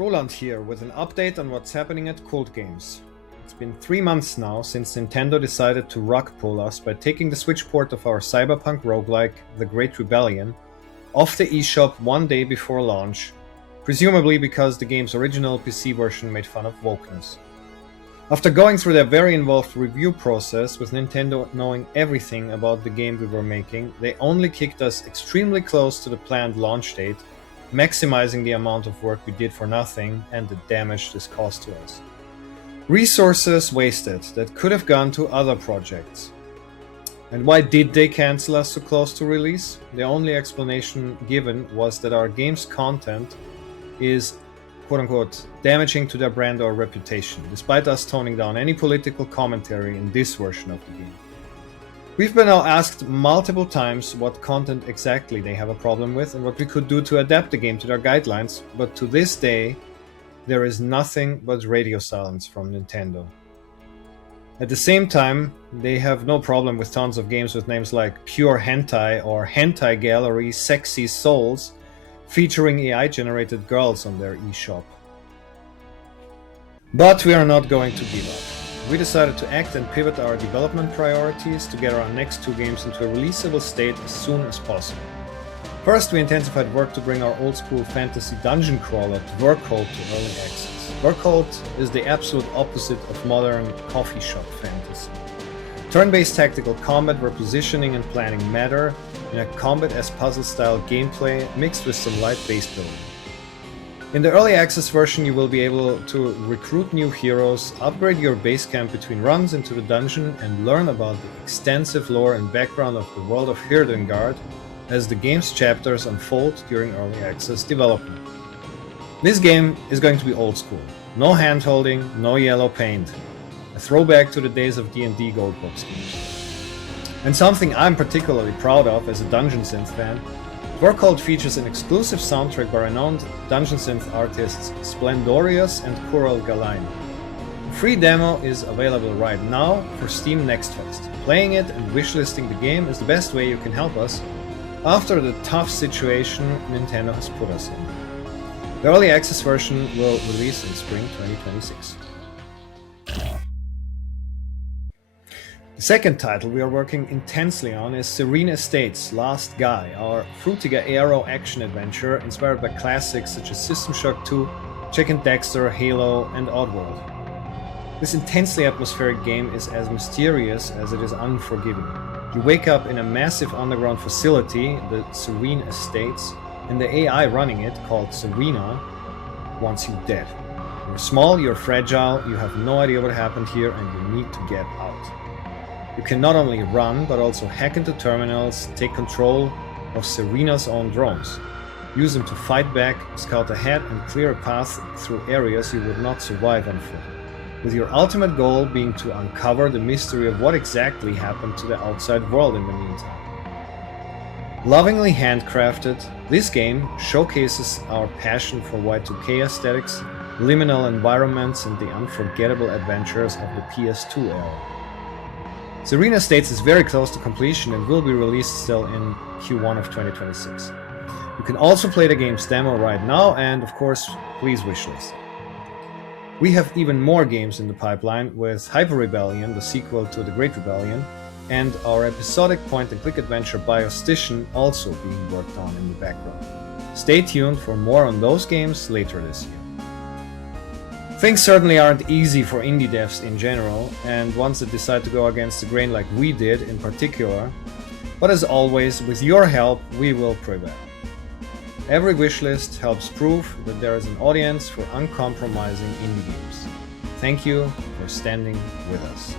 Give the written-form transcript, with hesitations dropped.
Roland here with an update on what's happening at Cult Games. It's been 3 months now since Nintendo decided to rug pull us by taking the Switch port of our cyberpunk roguelike, The Great Rebellion, off the eShop one day before launch, presumably because the game's original PC version made fun of wokeness. After going through their very involved review process with Nintendo knowing everything about the game we were making, they only kicked us extremely close to the planned launch date, maximizing the amount of work we did for nothing and the damage this caused to us. Resources wasted that could have gone to other projects. And why did they cancel us so close to release? The only explanation given was that our game's content is quote-unquote damaging to their brand or reputation, despite us toning down any political commentary in this version of the game. We've been now asked multiple times what content exactly they have a problem with and what we could do to adapt the game to their guidelines, but to this day, there is nothing but radio silence from Nintendo. At the same time, they have no problem with tons of games with names like Pure Hentai or Hentai Gallery Sexy Souls, featuring AI-generated girls on their eShop. But we are not going to give up. We decided to act and pivot our development priorities to get our next 2 games into a releasable state as soon as possible. First, we intensified work to bring our old-school fantasy dungeon crawler Vercult to early access. Vercult is the absolute opposite of modern coffee shop fantasy. Turn-based tactical combat where positioning and planning matter in a combat as puzzle-style gameplay mixed with some light base building. In the early access version, you will be able to recruit new heroes, upgrade your base camp between runs into the dungeon, and learn about the extensive lore and background of the world of Hirdengard as the game's chapters unfold during early access development. This game is going to be old school. No hand-holding, no yellow paint. A throwback to the days of D&D Goldbox games. And something I'm particularly proud of as a Dungeon Synth fan, Vercult features an exclusive soundtrack by renowned Dungeon Synth artists Splendorius and Kural Galain. A free demo is available right now for Steam NextFest. Playing it and wishlisting the game is the best way you can help us after the tough situation Nintendo has put us in. The early access version will release in spring 2026. The second title we are working intensely on is Serene Estates Last Guy, our Frutiger Aero action adventure inspired by classics such as System Shock 2, Jak and Daxter, Halo, and Oddworld. This intensely atmospheric game is as mysterious as it is unforgiving. You wake up in a massive underground facility, the Serene Estates, and the AI running it, called Serena, wants you dead. You're small, you're fragile, you have no idea what happened here, and you need to get out. You can not only run, but also hack into terminals, take control of Serena's own drones. Use them to fight back, scout ahead, and clear a path through areas you would not survive on foot, with your ultimate goal being to uncover the mystery of what exactly happened to the outside world in the meantime. Lovingly handcrafted, this game showcases our passion for Y2K aesthetics, liminal environments, and the unforgettable adventures of the PS2 era. Serena Estates is very close to completion and will be released still in Q1 of 2026. You can also play the game's demo right now and, of course, please wishlist. We have even more games in the pipeline, with Hyper Rebellion, the sequel to The Great Rebellion, and our episodic point-and-click adventure Biostician also being worked on in the background. Stay tuned for more on those games later this year. Things certainly aren't easy for indie devs in general, and ones that decide to go against the grain like we did in particular, but as always, with your help, we will prevail. Every wishlist helps prove that there is an audience for uncompromising indie games. Thank you for standing with us.